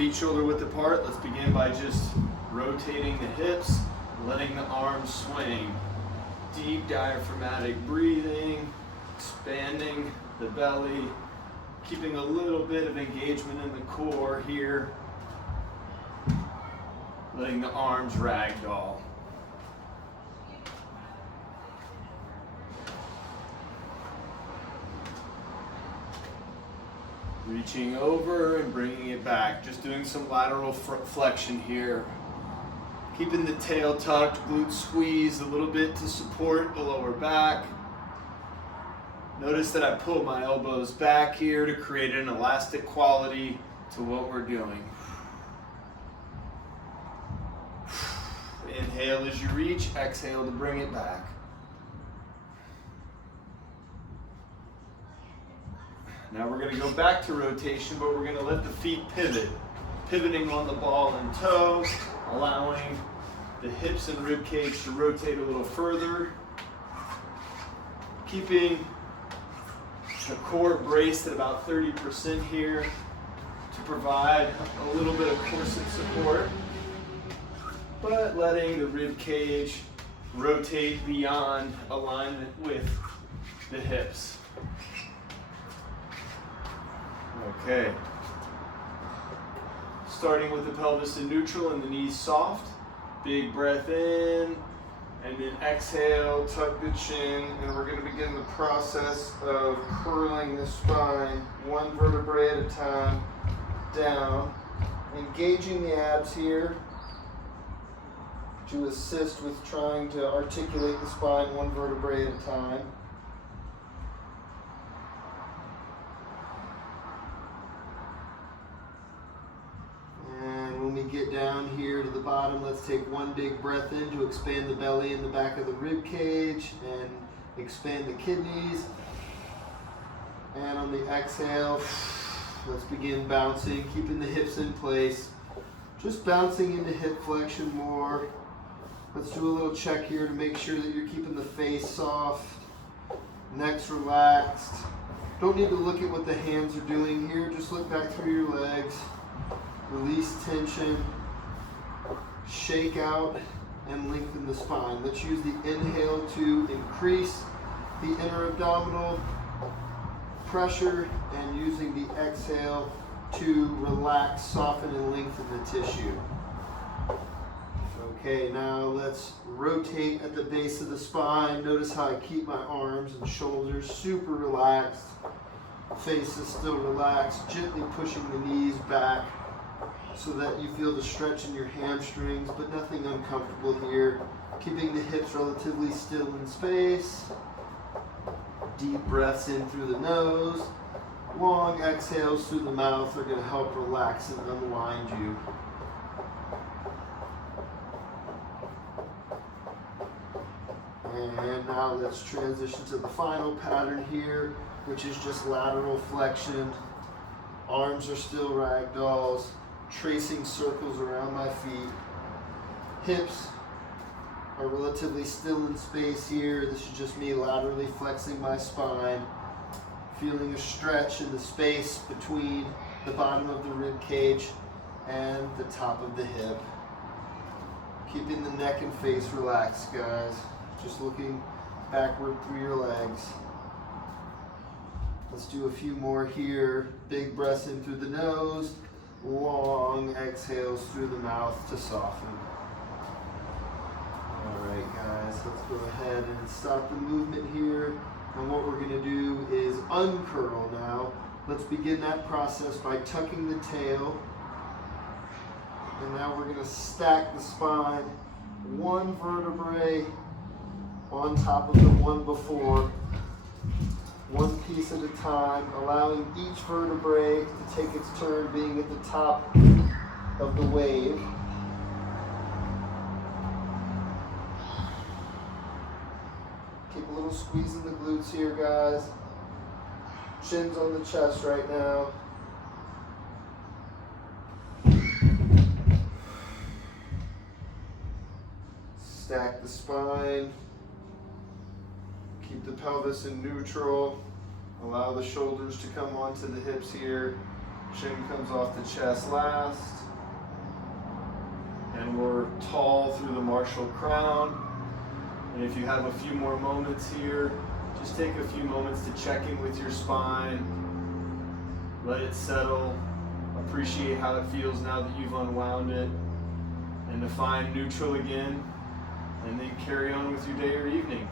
Feet shoulder width apart. Let's begin by just rotating the hips, letting the arms swing. Deep diaphragmatic breathing, expanding the belly, keeping a little bit of engagement in the core here. Letting the arms ragdoll. Reaching over and bringing it back. Just doing some lateral flexion here. Keeping the tail tucked, glutes squeezed a little bit to support the lower back. Notice that I pulled my elbows back here to create an elastic quality to what we're doing. Inhale as you reach, exhale to bring it back. Now we're going to go back to rotation, but we're going to let the feet pivot. Pivoting on the ball and toe, allowing the hips and rib cage to rotate a little further. Keeping the core braced at about 30% here to provide a little bit of corset support, but letting the rib cage rotate beyond alignment with the hips. Okay. Starting with the pelvis in neutral and the knees soft. Big breath in, and then exhale, tuck the chin, and we're going to begin the process of curling the spine, one vertebrae at a time, down. Engaging the abs here to assist with trying to articulate the spine one vertebrae at a time. Get down here to the bottom, let's take one big breath in to expand the belly and the back of the rib cage and expand the kidneys. And on the exhale, let's begin bouncing, keeping the hips in place. Just bouncing into hip flexion more. Let's do a little check here to make sure that you're keeping the face soft, neck's relaxed. Don't need to look at what the hands are doing here, just look back through your legs. Release tension, shake out, and lengthen the spine. Let's use the inhale to increase the inner abdominal pressure and using the exhale to relax, soften, and lengthen the tissue. Okay, now let's rotate at the base of the spine. Notice how I keep my arms and shoulders super relaxed. Face is still relaxed, gently pushing the knees back so that you feel the stretch in your hamstrings, but nothing uncomfortable here. Keeping the hips relatively still in space. Deep breaths in through the nose. Long exhales through the mouth are going to help relax and unwind you. And now let's transition to the final pattern here, which is just lateral flexion. Arms are still ragdolls. Tracing circles around my feet. Hips are relatively still in space here. This is just me laterally flexing my spine. Feeling a stretch in the space between the bottom of the rib cage and the top of the hip. Keeping the neck and face relaxed, guys. Just looking backward through your legs. Let's do a few more here. Big breaths in through the nose. Long exhales through the mouth to soften. All right, guys, let's go ahead and stop the movement here. And what we're going to do is uncurl now. Let's begin that process by tucking the tail. And now we're going to stack the spine, one vertebrae on top of the one before. One piece at a time, allowing each vertebrae to take its turn being at the top of the wave. Keep a little squeeze in the glutes here, guys. Chin's on the chest right now. Stack the spine. Keep the pelvis in neutral. Allow the shoulders to come onto the hips here. Chin comes off the chest last. And we're tall through the Marshall crown. And if you have a few more moments here, just take a few moments to check in with your spine. Let it settle. Appreciate how it feels now that you've unwound it. And to find neutral again. And then carry on with your day or evening.